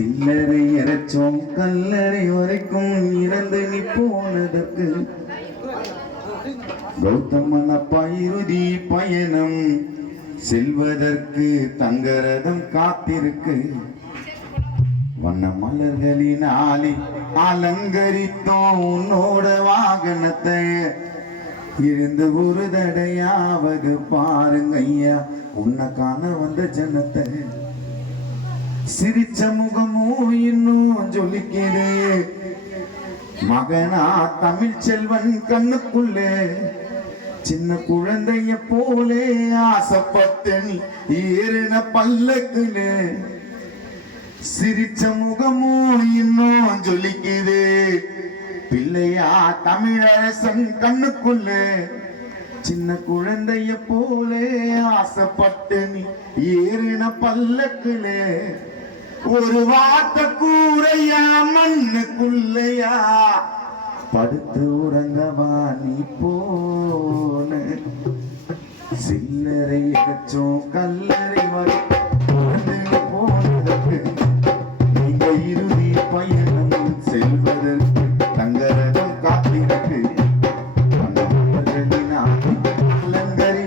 சில்லறை இறைச்சோம் கல்லறை வரைக்கும் இறந்து நீ போனதற்கு கௌதமன் அப்பா இறுதி பயணம் செல்வதற்கு தங்கரதம் காத்திருக்கு. வண்ண மலர்களினாலே அலங்கரித்தோம் உன்னோட வாகனத்தை. இருந்து ஒரு தடையாவது பாருங்க ஐயா உன்னை காண வந்த ஜனத்தை. சிரிச்ச முகமோ இன்னும் ஜொலிக்கிறே மகனா தமிழ் செல்வன் கண்ணுக்குள்ளே. சின்ன குழந்தைய போலே ஆசைப்பட்ட நீ ஏறின பல்லக்குலே. சிரிச்ச முகமோ இன்னும் ஜொலிக்குது பிள்ளையா தமிழரசன் கண்ணுக்குள்ளே. சின்ன குழந்தைய போலே ஆசைப்பட்ட நீ ஏறின பல்லக்குலே. ஒரு வார்த்தை கூறையா மண்ணுக்குள்ளையா படுத்து உறங்கவா நீ போன. சில்லறை இறைச்சோம் கல்லறை வரை போனதற்கு நீங்க இறுதி பயணம் செல்வதற்கு தங்கரதம் காத்திருக்கு. அலங்கரி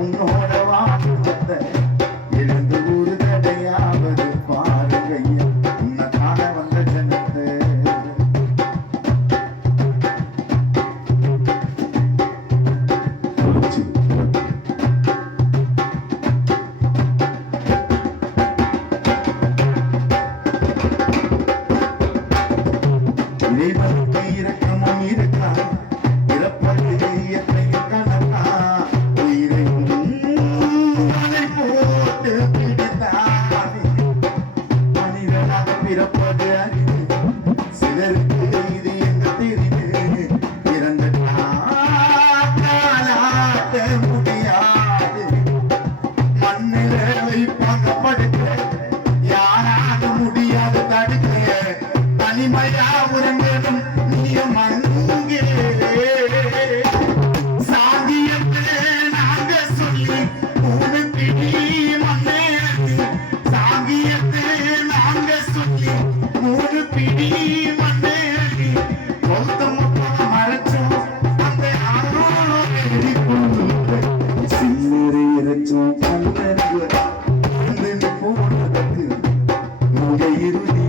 உன்னோட வாசத்தை எழுந்து ஒரு தடையாவது பாருங்க உன்னை காண வந்த ஜனத்தை. இறைவனுக்கு இரக்கமும் இருக்கான் இறப்பது எத்தையும் கணக்கா. உயிரை போட்டு பிடித்தான் மனிதனாக பிறப்பது அறிவு. சிலருக்கு இது எங்க தெரிவு இறந்த காலாட்ட முடியாது. மண்ணில வைப்பாங்க படுக்க யாரால முடியாது தடுக்க. தனிமையா உறங்கணும் நீயும் அங்கே. சாதியத்தை நாங்க சொல்லி மூணு பிடி மண்ணேறி. சாதியத்தை நாங்க சொல்லி மூணு பிடி மண்ணேறி. கௌதமப்பா மறைச்சோம் அந்த சில்லறை இறைச்சோம் கல்லறை போனதற்கு இறுதி